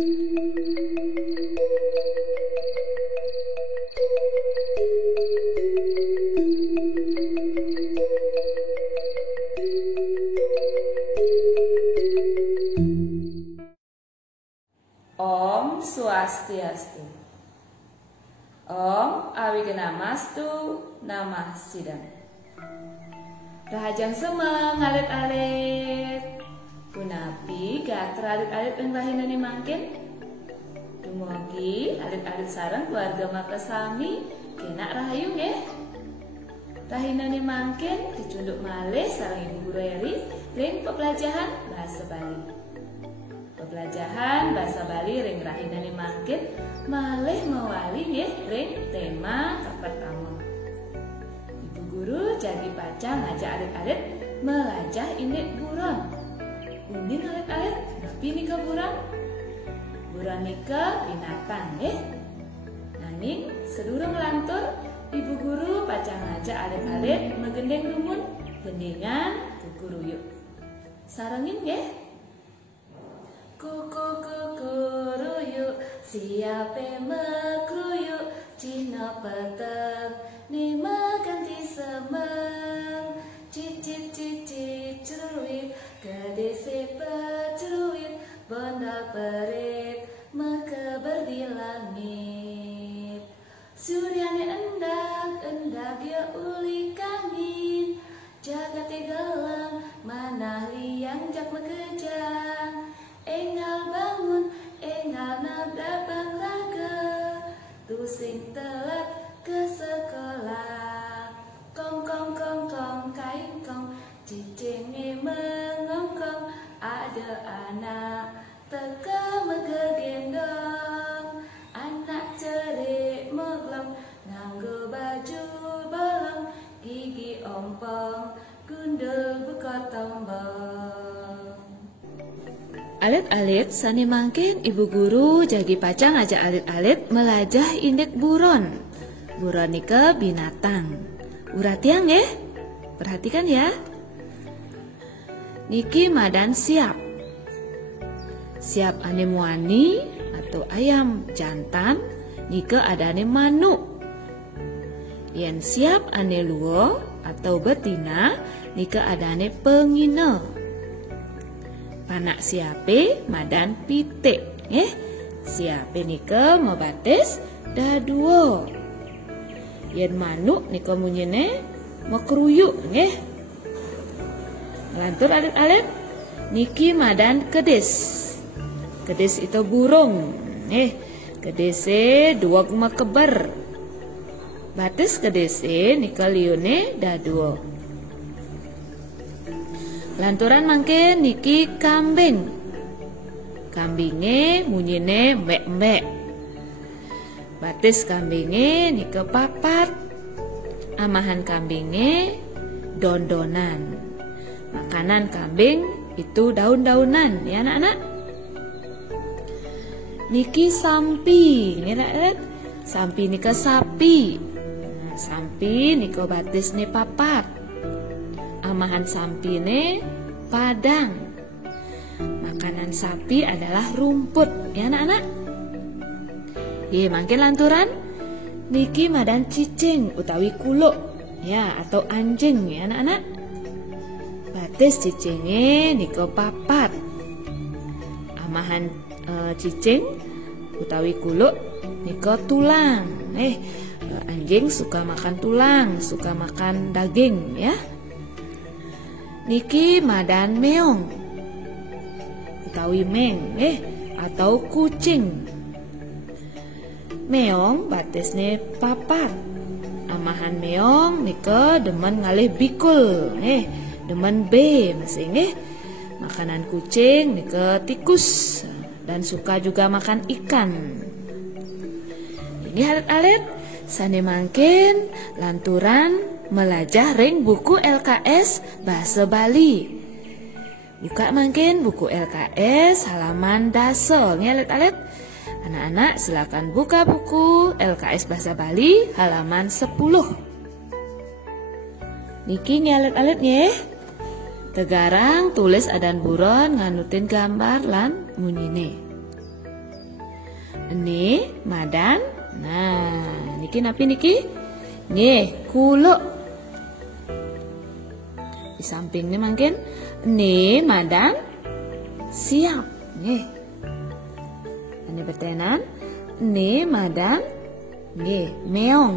Om Swastiastu. Om Awigamastu Namah Sidam. Rahajang semeng alit-alit. Punapi gater alit-alit ing rahinane mangkin. Dumugi alit-alit sareng keluarga makasami kenak rahayu nggih. Rahinane mangkin dicunduk malih sareng Ibu Guru Eri ring pepelajahan bahasa Bali. Pelajaran bahasa Bali ring rahinane mangkin malih mewali nggih ring tema pertama. Ibu Guru jadi pacang ngajak alit-alit melajah indek buron. Unding alit-alit napi nika buron? Buron nika binatang nggih. Nanging sedurung lantur Ibu Guru pacang ngajak alit-alit megendeng dumun gendingan Bu Guru yuk. Sarengin nggih. Kuku ruyuk, siape mekruyuk, Cina petek, ni maganti semeng. Cicit ceruit, kedese pecuit, bondal perit, mekeber di langit. Suryane endak ya uli kangin, jagate gelang, manah liang jak mekejang. Engal bangun, engal nabrak banglaga, tusing telat ke sekolah. Kong kain kong, cicenge mengongkong, ada anak teka megegendong. Anak cerik meglong, nganggo baju bolong, gigi ompong, gundul buka tombong. Alit-alit sani mangkin Ibu Guru jagi pacang ngajak alit-alit melajah indek buron. Buron nika binatang. Uratiang ya? Perhatikan ya. Niki madan siap. Siap ane muani atau ayam jantan, nika adane manuk. Yen siap ane luo atau betina, nika adane pengina. Panak siape madan pitik siape nika mebatis daduo. Yen manuk nika munyene mekruyuk nggih. Lantur alit-alit niki madan kedis. Kedis itu burung kedese dua mekeber. Batis kedese nika liune daduo. Lanturan mangke niki kambing. Kambinge munyine mbek-mbek. Batis kambinge nika papat. Amahan kambinge dondonan. Makanan kambing itu daun-daunan ya anak-anak. Niki sampi, ngira sampi nika sapi. Nah, sampi nika batis nih papat. Amahan sapi ne padang. Makanan sapi adalah rumput ya anak-anak. Mangkin lanturan niki madan cicing utawi kuluk ya atau anjing ya anak-anak. Batis cicinge niko papat. Amahan cicing utawi kuluk niko tulang. Anjing suka makan tulang, suka makan daging ya. Niki madan meong utawi meng atau kucing. Meong batisne papat. Amahan meong nika demen ngalih bikul demen B masing Makanan kucing nika tikus dan suka juga makan ikan. Ini alit-alit sane mangkin lanturan melajah ring buku LKS bahasa Bali. Buka mangkin buku LKS halaman daso nih alit-alit. Anak-anak silakan buka buku LKS bahasa Bali halaman 10. Niki nih alit-alit nggih. Tegarang tulis adan buron nganutin gambar lan munyine. ne madan. Nah, niki napi niki? Nggih, kuluk. Di sampingnya mungkin ne madan siap. Nggih. Ini betenan ne madan nggih meong.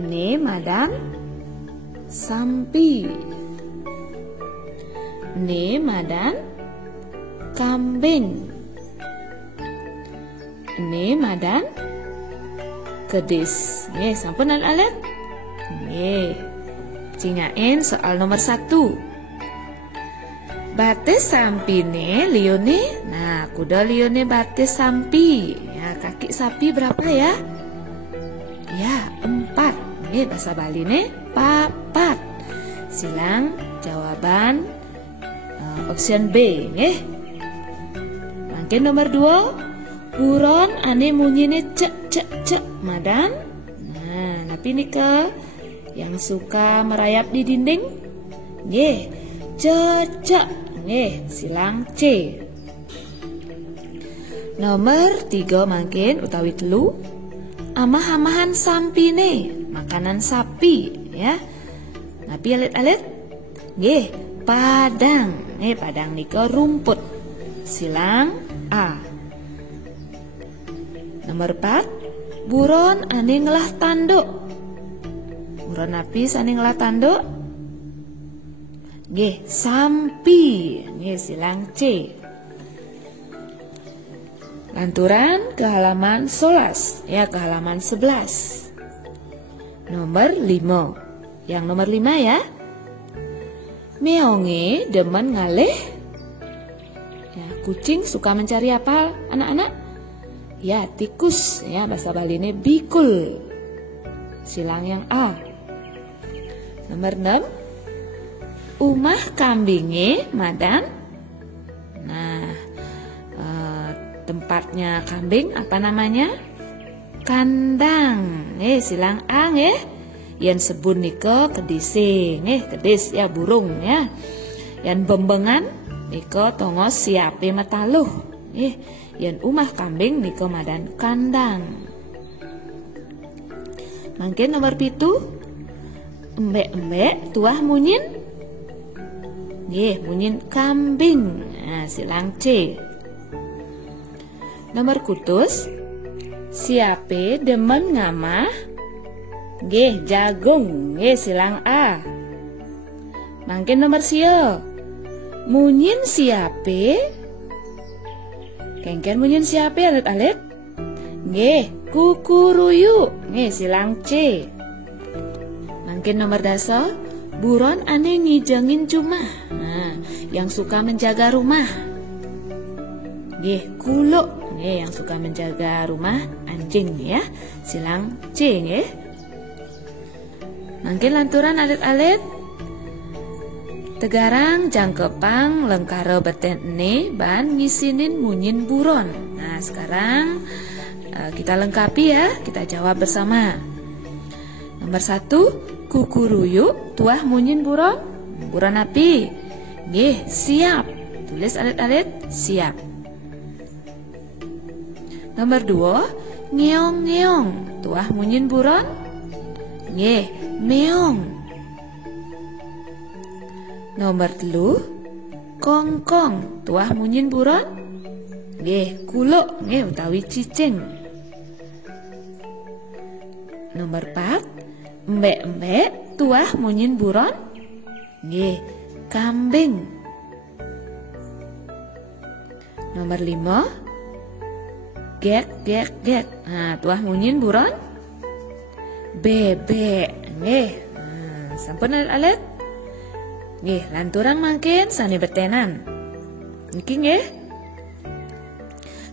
Ne madan sampi. Ne madan kambing. Ne madan kedis. Nggih, sampun alit-alit? Nggih. Cingain soal nomor 1. Batis sampine lione. Nah, kuda lione batis sampi. Ya, kaki sapi berapa ya? Ya, 4. Nggih, bahasa Bali ne papat. Silang jawaban option B nggih. Mangke nomor 2. Buron ane munyine cek cek cek madan. Nah, napi nika yang suka merayap di dinding? Nggih, cecek. Nggih, silang C. Nomor 3 mangkin utawi telu. Amah-amahan sampine, makanan sapi ya. Napi alit-alit? Nggih, padang. Nggih, padang nika rumput. Silang A. Nomor 4, buron ane ngelah tanduk. Buron napi ane ngelah tanduk? Nggih, sampi. Nggih, silang C. Lanturan ke halaman 11, ya ke halaman 11. Nomor 5. Yang nomor 5 ya. Meonge demen ngalih. Ya, kucing suka mencari apa anak-anak? Ya, tikus. Ya, bahasa Bali ini bikul. Silang yang A. Nomor 6. Umah kambinge madan. Nah, tempatnya kambing apa namanya? Kandang. Silang A nggih. Yen sebun nika kedise nggih, kedis ya burung ya. Yen bembengan nika tongos siape metaluh. Nggih. Yen umah kambing nika madan kandang. Mangke nomor 7. Embek-embek tuah munyin. Nggih, munyin kambing. Nah, silang C. Nomor kutus. Siape demen ngamah? Nggih, jagung. Nggih, silang A. Mangke nomor sio. Munyin siape? Kengken munyin siape alit-alit? Nggih, kukuruyu. Nggih, silang C. Mangke nomor daso. Buron ane ngijengin cumah. Nah, yang suka menjaga rumah. Nggih, kuluk. Nggih, yang suka menjaga rumah anjing ya. Silang C nggih. Mangke lanturan alit-alit. Tegarang jangkepang lengkara beten ne ban ngisinin munyin buron. Nah, sekarang kita lengkapi ya, kita jawab bersama. Nomor 1, kukuruyu tuah munyin buron. Buron api? Nggih, siap. Tulis alit-alit, siap. Nomor 2, ngeong-ngeong tuah munyin buron. Nggih, meong. Nomor 3, kongkong tuah munyin buron. Nggih, kuluk nggih utawi cicing. Nomor 4, embek-embek tuah munyin buron. Nggih, kambing. Nomor 5, gek. Nah, tuah munyin buron. Bebek. Nggih. Sampun alit-alit? Nggih, lanturan mangkin sani betenan. Niki nggih.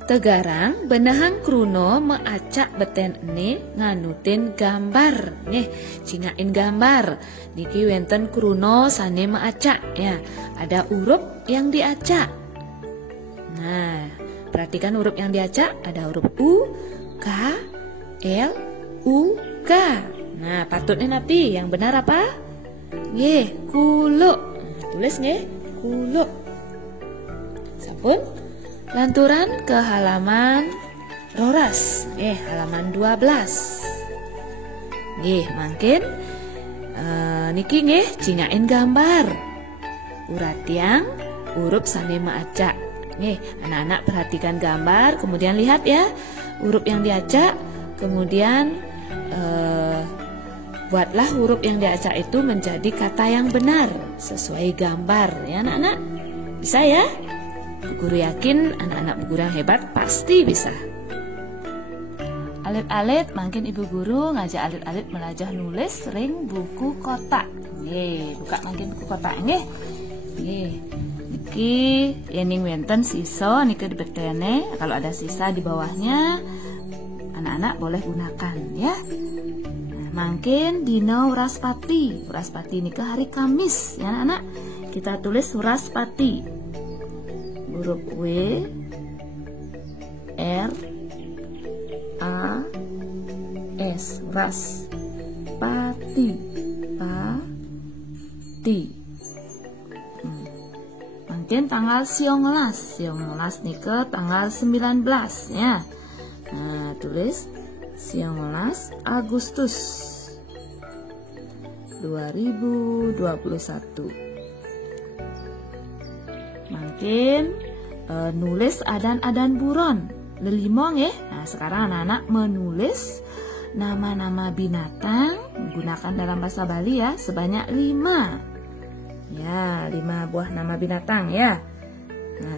Tegarang benahang kruno meacak beten ini nganutin gambar. Nggih, cingain gambar. Niki wenten kruno sani meacak ya. Ada huruf yang diacak. Nah, perhatikan huruf yang diacak, ada huruf U, K, L, U, K. Nah, patutnya napi yang benar apa? Kuluk. Nah, tulis nggih, kuluk. Sampun? Lanturan ke halaman roras, halaman 12. Mangkin niki cingain gambar. Urat tiang huruf sane maacak. Anak-anak perhatikan gambar, kemudian lihat ya huruf yang diacak, kemudian buatlah huruf yang diacak itu menjadi kata yang benar sesuai gambar ya anak-anak. Bisa ya? Bu Guru yakin anak-anak Bu Guru yang hebat pasti bisa. Alit-alit, mungkin Ibu Guru ngajak alit-alit melajah nulis ring buku kotak. Buka mungkin buku kotak niki yening wenten sisa niki dibetene. Kalau ada sisa di bawahnya, anak-anak boleh gunakan ya. Mungkin dino Wraspati. Wraspati niki hari Kamis ya anak-anak. Kita tulis Wraspati. Huruf W R A S, Wraspati, pati. Mungkin tanggal 19 nike tanggal 19 ya. Nah, tulis 19 Agustus 2021. Mungkin nulis adan-adan buron lelimong ya. Nah, sekarang anak-anak menulis nama-nama binatang menggunakan dalam bahasa Bali ya, sebanyak 5. Ya, 5 buah nama binatang ya. Nah,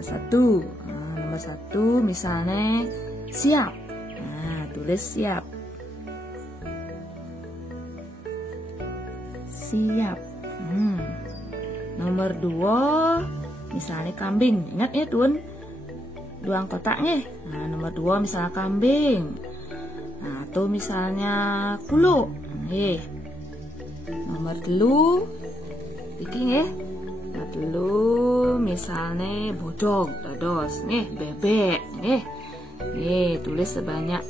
nomor 1 misalnya siap. Nah, tulis siap. Siap. Nomor 2 misalnya kambing. Ingat ya, Tun. Duang kotaknya. Nah, nomor 2 misalnya kambing. Nah, atau misalnya kulo. Nomor 3 bikin ya. Nomor 3 misalnya bodog, dados bebek tulis sebanyak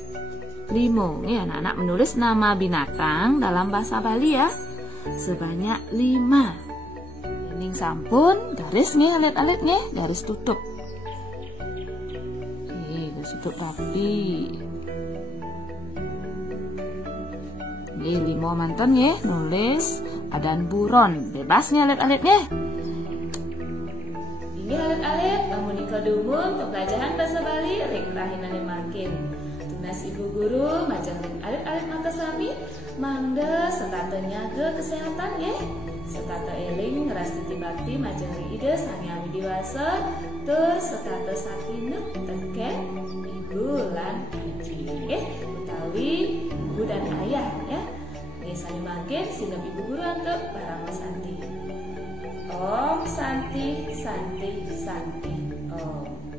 5. Anak-anak menulis nama binatang dalam bahasa Bali ya. Sebanyak 5. Ini sampun garis alit-alit garis tutup. Tutup rapi. 5 mantan nulis adan buron. Bebasnya alit-alit Ini alit-alit bangun ika dumun pembelajaran bahasa Bali ring rahinane makin. Tunas Ibu Guru majang ring alit-alit maka sami mangga setatenya ke kesehatan Setata eling ngerastiti bakti majang ring ide sangi ami dewasa terus setata sakinep teken ibu lan aji utawi ibu dan ayah ya. Sami mangkin sinep Ibu Guru untuk Parang Santi. Om Santi Santi Santi Om.